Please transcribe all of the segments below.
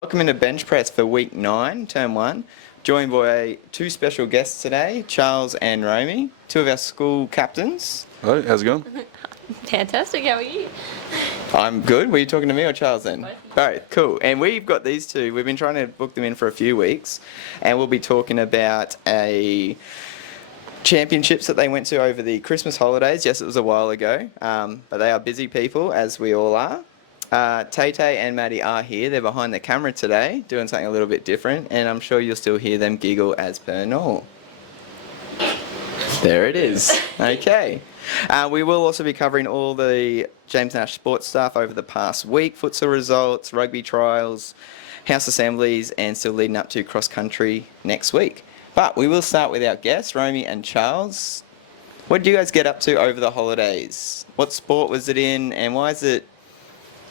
Welcome into Bench Press for week 9, term 1. Joined by two special guests today, Charles and Romy, two of our school captains. Hello, how's it going? Fantastic, how are you? I'm good. Were you talking to me or Charles then? Both. All right, cool. And we've got these two. We've been trying to book them in for a few weeks, and we'll be talking about a championships that they went to over the Christmas holidays. Yes, it was a while ago, but they are busy people, as we all are. Tay and Maddie are here. They're behind the camera today, doing something a little bit different, and I'm sure you'll still hear them giggle as per normal. There it is. Okay. We will also be covering all the James Nash Sports stuff over the past week, futsal results, rugby trials, House Assemblies, and still leading up to cross country next week. But we will start with our guests, Romy and Charles. What did you guys get up to over the holidays? What sport was it in, and why is it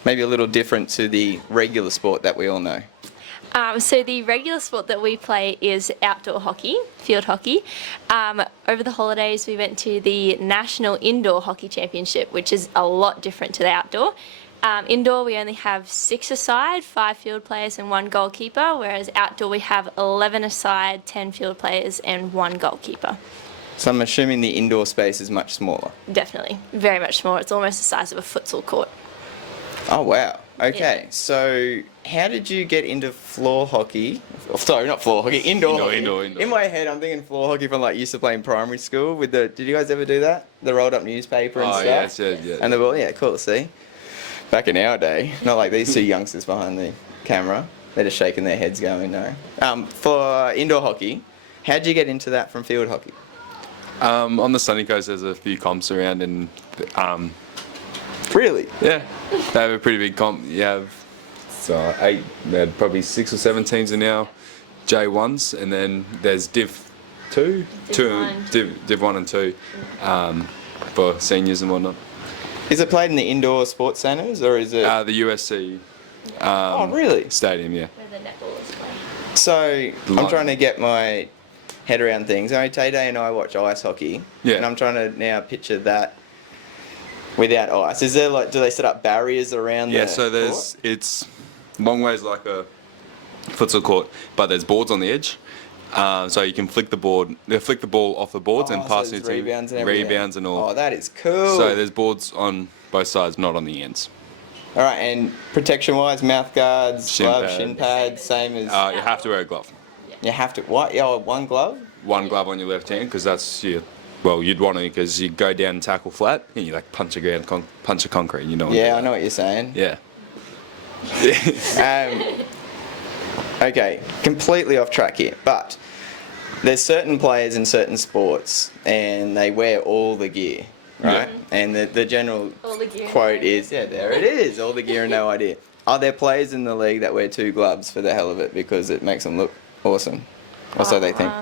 maybe a little different to the regular sport that we all know? So the regular sport that we play is outdoor hockey, field hockey. Over the holidays we went to the National Indoor Hockey Championship, which is a lot different to the outdoor. Indoor we only have 6 aside, 5 field players and 1 goalkeeper, whereas outdoor we have 11 aside, 10 field players and 1 goalkeeper. So I'm assuming the indoor space is much smaller. Definitely, very much smaller. It's almost the size of a futsal court. Oh, wow. Okay, Yeah. So how did you get into floor hockey? Oh, sorry, not floor hockey, indoor hockey. Indoor. In my head, I'm thinking floor hockey from used to play in primary school with the. Did you guys ever do that? The rolled up newspaper and stuff. Yeah. And the ball, yeah, cool. See, back in our day, not like these two youngsters behind the camera. They're just shaking their heads, going no. For indoor hockey, how'd you get into that from field hockey? On the sunny coast, there's a few comps around, and Really? yeah, they have a pretty big comp. You have they had probably 6 or 7 teams in now, J1s, and then there's Div 2, Div 1 and 2, for seniors and whatnot. Is it played in the indoor sports centres or is it? The USC. Oh, really? Stadium, yeah. Where the netball is playing. So I'm trying to get my head around things. I know Tay and I watch ice hockey, Yeah. and I'm trying to now picture that without ice. Is there do they set up barriers around? Yeah, the so it's long ways like a futsal court, but there's boards on the edge. So you can flick the ball off the boards and pass so it there's rebounds and everything. rebounds and all. Oh, that is cool. So there's boards on both sides, not on the ends. All right, and protection-wise, mouth guards, Shin gloves, pad. shin pads, same as. You have to wear a glove. You have to. What? Yeah, one glove. One glove on your left hand, because that's your. Well, you'd want to, because you go down and tackle flat, and you punch a ground, punch a concrete. You know. Yeah, I know what you're saying. Yeah. Okay, completely off track here, but there's certain players in certain sports and they wear all the gear, right? Yeah. And the general All the gear, quote no is, yeah, there it is, all the gear and no idea. Are there players in the league that wear 2 gloves for the hell of it because it makes them look awesome? Or so they think.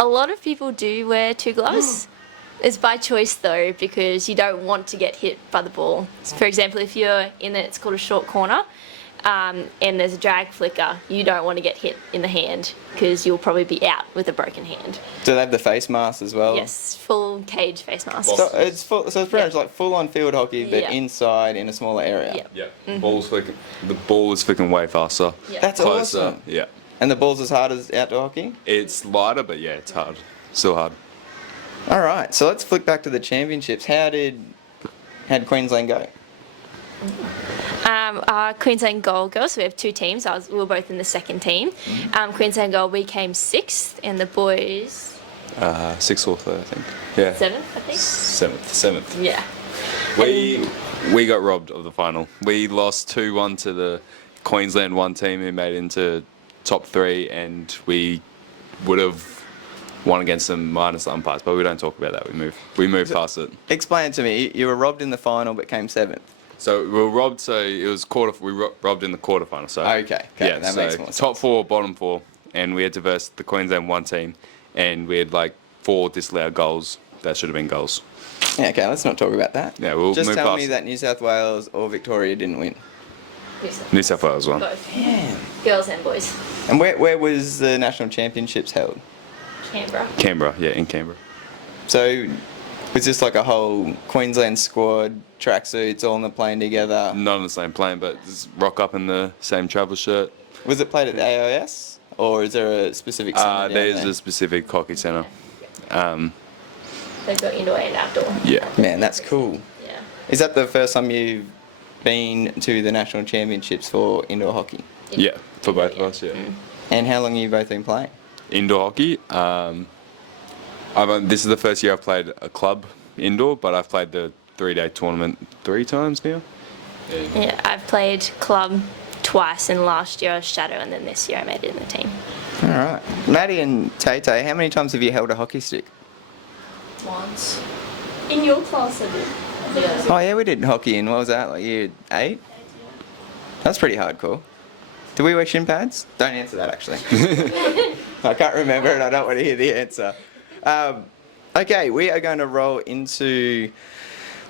A lot of people do wear 2 gloves. It's by choice though, because you don't want to get hit by the ball. So for example, if you're in it, it's called a short corner, and there's a drag flicker, you don't want to get hit in the hand because you'll probably be out with a broken hand. Do they have the face mask as well? Yes, full cage face mask. So it's pretty much like full on field hockey, but Yeah. inside in a smaller area. Yeah. Yeah. The ball is flicking way faster. Yeah. That's Closer. awesome. Yeah. And the ball's as hard as outdoor hockey? It's lighter, but yeah, it's hard. Still hard. All right, so let's flick back to the championships. How'd Queensland go? Our Queensland Gold girls, so we have 2 teams. We were both in the second team. Queensland Gold, we came 6th, and the boys 6th or 3rd, I think. Yeah. 7th, I think. 7th. Yeah. We got robbed of the final. We lost 2-1 to the Queensland 1 team who made it into top 3, and we would have won against them minus the umpires, but we don't talk about that. We move past it. Explain it to me. You were robbed in the final but came 7th. So we were robbed. So it was robbed in the quarterfinal. So Okay, yeah, that so makes more sense. top 4, bottom 4, and we had to verse the Queensland 1 team, and we had 4 disallowed goals that should have been goals. Yeah, okay, let's not talk about that. Yeah, we'll Just move tell past me it. that New South Wales or Victoria didn't win. New South Wales won. Both. Damn. Girls and boys. And where was the national championships held? Canberra. Canberra, yeah, in Canberra. So was this like a whole Queensland squad, tracksuits, all on the plane together? Not on the same plane, but just rock up in the same travel shirt. Was it played at the AIS, or is there a specific centre down There's there? a specific hockey centre. They've got indoor and outdoor. Yeah. Man, that's cool. Yeah. Is that the first time you've been to the national championships for indoor hockey? Yeah, for both of us, yeah. And how long have you both been playing? Indoor hockey. This is the first year I've played a club indoor, but I've played the 3-day tournament 3 times now. Yeah, I've played club twice, and last year I was shadow, and then this year I made it in the team. All right. Maddie and Tay, how many times have you held a hockey stick? Once. In your class, I did. Yeah. Oh, yeah, we did hockey in, what was that, like year 8? That's pretty hardcore. Do we wear shin pads? Don't answer that, actually. I can't remember and I don't want to hear the answer. Okay, we are going to roll into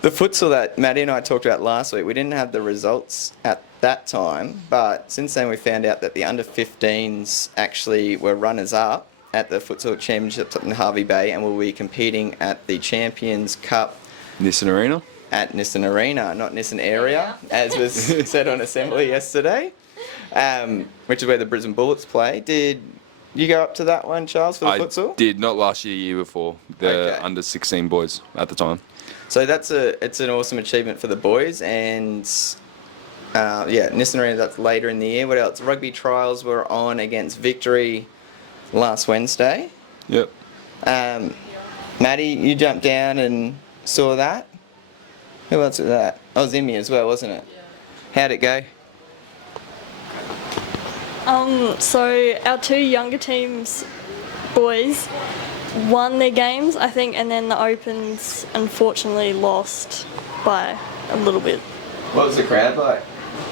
the futsal that Maddie and I talked about last week. We didn't have the results at that time, but since then we found out that the under-15s actually were runners-up at the futsal championships up in Hervey Bay, and will be competing at the Champions Cup Nissan Arena? at Nissan Arena, not Nissan Area, as was said on Assembly yesterday, which is where the Brisbane Bullets play. Did you go up to that one, Charles, for the I futsal? did, not last year, year before. The Okay. under 16 boys at the time. So it's an awesome achievement for the boys, and Nissan Arena, that's later in the year. What else? Rugby Trials were on against Victory last Wednesday. Yep. Maddie, you jumped down and saw that. Who else was that? Oh, it was Immy as well, wasn't it? Yeah. How'd it go? So our 2 younger teams, boys, won their games, I think, and then the Opens unfortunately lost by a little bit. What was the crowd like?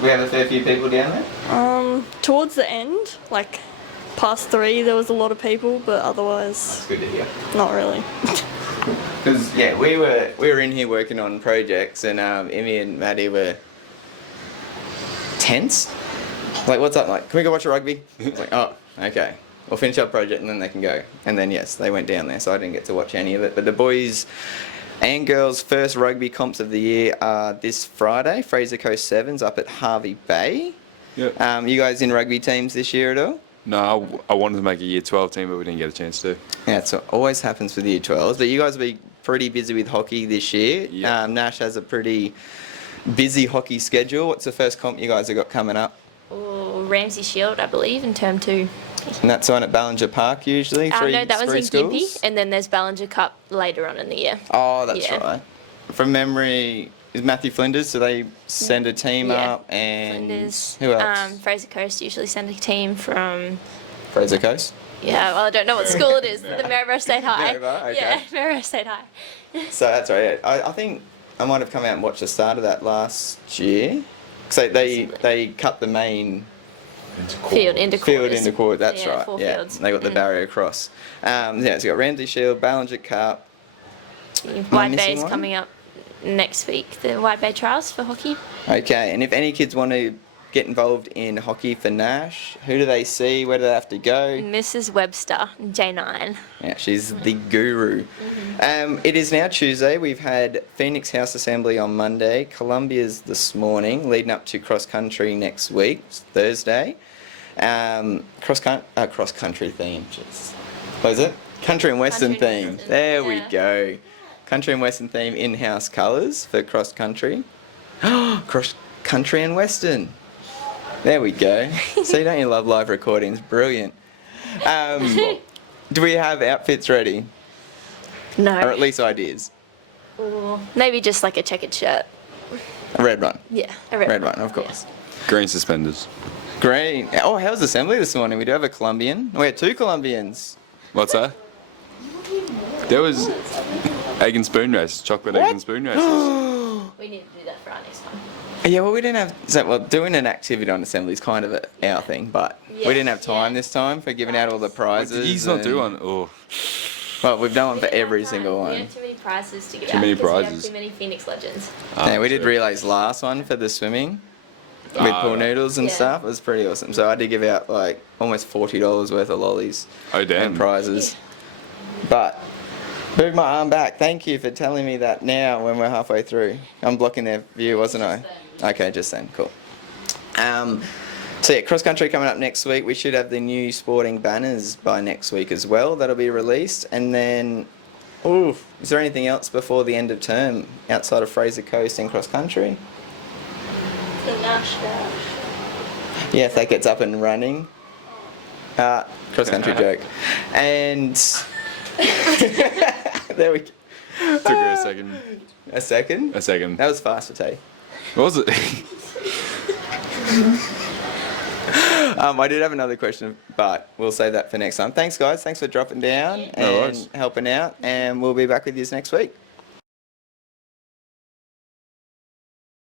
We have a fair few people down there? Towards the end, like past 3, there was a lot of people, but otherwise, That's good to hear. not really. Because we were in here working on projects, and Immy and Maddie were tense. Like, what's up? Like, can we go watch a rugby? It's like, oh, okay. We'll finish our project and then they can go. And then yes, they went down there, so I didn't get to watch any of it. But the boys and girls' first rugby comps of the year are this Friday. Fraser Coast Sevens up at Hervey Bay. Yep. You guys in rugby teams this year at all? No, I wanted to make a year 12 team, but we didn't get a chance to. Yeah, it always happens with year 12s. But you guys will be pretty busy with hockey this year. Yeah. Nash has a pretty busy hockey schedule. What's the first comp you guys have got coming up? Or Ramsey Shield, I believe, in term 2. And that's on at Ballinger Park usually? No, that one's in Gympie, schools? and then there's Ballinger Cup later on in the year. Oh, that's Yeah. right. From memory, is Matthew Flinders, do they send a team Yeah. up? And Flinders. who else? Fraser Coast usually send a team from. Fraser Coast? Yeah, well, I don't know what school it is. The Maryborough State High. Maryborough, okay. Yeah, Maryborough State High. So that's right. Yeah. I think I might have come out and watched the start of that last year. So they cut the main Field into quarters. court. That's Yeah, right. 4 Yeah, fields. they got the barrier across. So you got Ramsey Shield, Ballinger Cup. White missing Bay's one? coming up next week. The White Bay Trials for hockey. Okay, and if any kids want to get involved in hockey for Nash, who do they see? Where do they have to go? Mrs. Webster, J9. Yeah, she's the guru. It is now Tuesday. We've had Phoenix House Assembly on Monday, Columbia's this morning, leading up to cross country next week, it's Thursday. Cross country theme. Jeez. What is it? Country and Western Country and theme. Western, There we yeah. go. Country and Western theme in-house colours for cross country. Cross country and Western. There we go. See, don't you love live recordings? Brilliant. Do we have outfits ready? No. Or at least ideas? Or maybe just like a checkered shirt. A red one. Yeah, a Red one, of course. Green suspenders. Green. Oh, House Assembly this morning. We do have a Colombian. We had 2 Colombians. What's that? There was egg and spoon race, chocolate egg and spoon races. We need to do that for our next time. Yeah, well, we didn't have... doing an activity on Assembly is kind of our thing, but Yeah, we didn't have time yeah. this time for giving out all the prizes. Did you not do and- one? Oh, Well, we've done one for We didn't every have single time. We one. had too many prizes to give Too out many because we prizes. have too many Phoenix legends. Yeah, we did true. relays last one for the swimming with Ah, pool noodles and Yeah. stuff. It was pretty awesome. So I did give out like almost $40 worth of lollies Oh, damn. and prizes. But move my arm back. Thank you for telling me that now when we're halfway through. I'm blocking their view, wasn't I? Okay, just then. Cool. So yeah, cross country coming up next week. We should have the new sporting banners by next week as well. That'll be released. And then, is there anything else before the end of term outside of Fraser Coast and cross country? The Nash Dash. Yeah, if that gets up and running. Cross country joke. And there we go. Took her a second. A second? A second. That was fast for Tay. What was it? I did have another question, but we'll save that for next time. Thanks, guys. Thanks for dropping down No worries. and helping out. And we'll be back with you next week.